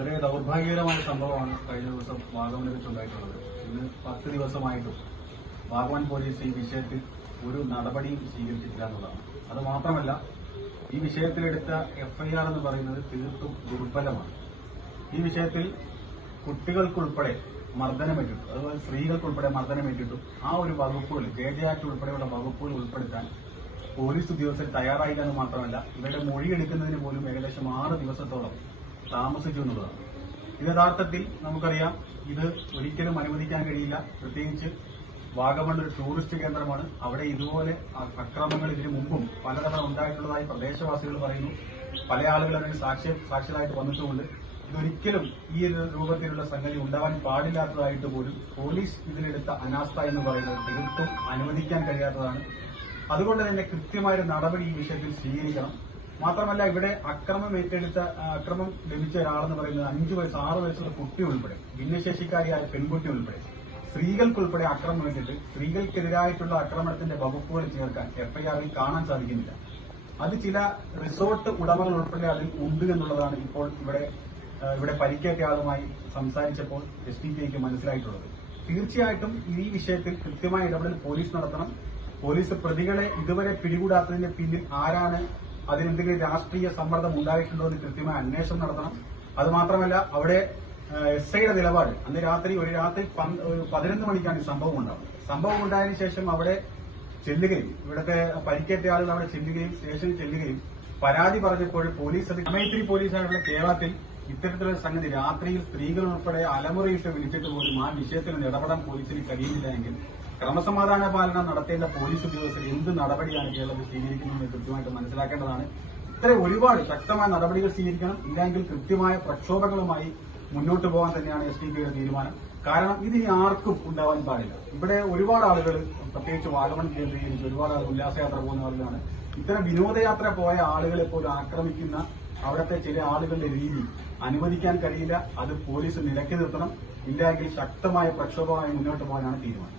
വളരെ ദൗർഭാഗ്യകരമായ സംഭവമാണ് കഴിഞ്ഞ ദിവസം വാഗമണിൽ വെച്ചുണ്ടായിട്ടുള്ളത്. ഇന്ന് 10 ദിവസമായിട്ടും വാഗമൺ പോലീസ് ഈ വിഷയത്തിൽ ഒരു നടപടിയും സ്വീകരിച്ചിട്ടില്ല എന്നുള്ളതാണ്. അത് മാത്രമല്ല, ഈ വിഷയത്തിലെടുത്ത എഫ്ഐആർ എന്ന് പറയുന്നത് തീർത്തും ദുർബലമാണ്. ഈ വിഷയത്തിൽ കുട്ടികൾക്കുൾപ്പെടെ മർദ്ദനമേറ്റിട്ടു, അതുപോലെ സ്ത്രീകൾക്കുൾപ്പെടെ മർദ്ദനമേറ്റിട്ടും ആ ഒരു വകുപ്പുകൾ JJ ആക്ട് ഉൾപ്പെടെയുള്ള വകുപ്പുകൾ ഉൾപ്പെടുത്താൻ പോലീസ് ഉദ്യോഗസ്ഥർ തയ്യാറായില്ല എന്ന് മാത്രമല്ല, ഇവരുടെ മൊഴിയെടുക്കുന്നതിന് പോലും ഏകദേശം 6 ദിവസത്തോളം താമസിച്ചു എന്നുള്ളതാണ്. ഇത് യഥാർത്ഥത്തിൽ നമുക്കറിയാം, ഇത് ഒരിക്കലും അനുവദിക്കാൻ കഴിയില്ല. പ്രത്യേകിച്ച് വാഗമൺ ഒരു ടൂറിസ്റ്റ് കേന്ദ്രമാണ്. അവിടെ ഇതുപോലെ അക്രമങ്ങൾ ഇതിനു മുമ്പും പലതവണ ഉണ്ടായിട്ടുള്ളതായി പ്രദേശവാസികൾ പറയുന്നു. പല ആളുകൾ അതിന് സാക്ഷികളായിട്ട് വന്നിട്ടുമുണ്ട്. ഇതൊരിക്കലും ഈ ഒരു രൂപത്തിലുള്ള സംഗതി ഉണ്ടാവാൻ പാടില്ലാത്തതായിട്ട് പോലും പോലീസ് ഇതിലെടുത്ത അനാസ്ഥ എന്ന് പറയുന്നത് തീർത്തും അനുവദിക്കാൻ കഴിയാത്തതാണ്. അതുകൊണ്ട് തന്നെ കൃത്യമായൊരു നടപടി ഈ വിഷയത്തിൽ സ്വീകരിക്കണം. മാത്രമല്ല, ഇവിടെ അക്രമം ലഭിച്ച ഒരാളെന്ന് പറയുന്നത് 5 വയസ്സ് 6 വയസ്സുള്ള കുട്ടി ഉൾപ്പെടെ, ഭിന്നശേഷിക്കാരിയായ പെൺകുട്ടി ഉൾപ്പെടെ, സ്ത്രീകൾക്കുൾപ്പെടെ അക്രമം വേണ്ടിയിട്ട് സ്ത്രീകൾക്കെതിരായിട്ടുള്ള അക്രമത്തിന്റെ വകുപ്പുകൾ ചേർക്കാൻ എഫ്ഐആറിൽ കാണാൻ സാധിക്കുന്നില്ല. അത് ചില റിസോർട്ട് ഉടമകൾ ഉൾപ്പെടെ അതിൽ ഉണ്ട് എന്നുള്ളതാണ് ഇപ്പോൾ ഇവിടെ പരിക്കേറ്റ ആളുമായി സംസാരിച്ചപ്പോൾ SDPIക്ക് മനസ്സിലായിട്ടുള്ളത്. തീർച്ചയായിട്ടും ഈ വിഷയത്തിൽ കൃത്യമായ ഇടപെടൽ പോലീസ് നടത്തണം. പോലീസ് പ്രതികളെ ഇതുവരെ പിടികൂടാത്തതിന്റെ പിന്നിൽ ആരാണ്, അതിനെന്തെങ്കിലും രാഷ്ട്രീയ സമ്മർദ്ദം ഉണ്ടായിട്ടുണ്ടോ എന്ന് കൃത്യമായ അന്വേഷണം നടത്തണം. അതുമാത്രമല്ല, അവിടെ SIയുടെ നിലപാട്, അന്ന് രാത്രി 11 മണിക്കാണ് ഈ സംഭവം ഉണ്ടാകുന്നത്. സംഭവം ഉണ്ടായതിനു ശേഷം അവിടെ ചെല്ലുകയും, ഇവിടുത്തെ പരിക്കേറ്റ ആളുകൾ അവിടെ ചെല്ലുകയും സ്റ്റേഷനിൽ ചെല്ലുകയും പരാതി പറഞ്ഞപ്പോൾ പോലീസ്, മൈത്രി പോലീസായിട്ടുള്ള കേരളത്തിൽ ഇത്തരത്തിലുള്ള സംഗതി രാത്രിയിൽ സ്ത്രീകൾ ഉൾപ്പെടെ അലമുറയിട്ട് വിളിച്ചിട്ട് പോലും ആ വിഷയത്തിൽ ഇടപെടാൻ പോലീസിന് കഴിയുന്നില്ല എങ്കിൽ ക്രമസമാധാന പാലനം നടത്തേണ്ട പോലീസ് ഉദ്യോഗസ്ഥർ എന്ത് നടപടിയാണ് കേരളത്തിൽ സ്വീകരിക്കുന്നതെന്ന് കൃത്യമായിട്ട് മനസ്സിലാക്കേണ്ടതാണ്. ഇത്തരം ഒരുപാട് ശക്തമായ നടപടികൾ സ്വീകരിക്കണം. ഇല്ലെങ്കിൽ കൃത്യമായ പ്രക്ഷോഭങ്ങളുമായി മുന്നോട്ട് പോകാൻ തന്നെയാണ് SDPIയുടെ തീരുമാനം. കാരണം ഇതിനി ആർക്കും ഉണ്ടാവാൻ പാടില്ല. ഇവിടെ ഒരുപാട് ആളുകൾ, പ്രത്യേകിച്ച് വാഗമൺ കേന്ദ്രീകരിച്ച് ഒരുപാട് ആളുകൾ ഉല്ലാസയാത്ര പോകുന്ന ആളുകളാണ്. ഇത്തരം വിനോദയാത്ര പോയ ആളുകളെ പോലും ആക്രമിക്കുന്ന അവിടുത്തെ ചില ആളുകളുടെ രീതി അനുവദിക്കാൻ കഴിയില്ല. അത് പോലീസ് നിലയ്ക്ക് നിർത്തണം. ഇല്ലെങ്കിൽ ശക്തമായ പ്രക്ഷോഭമായി മുന്നോട്ട് പോകാനാണ് തീരുമാനം.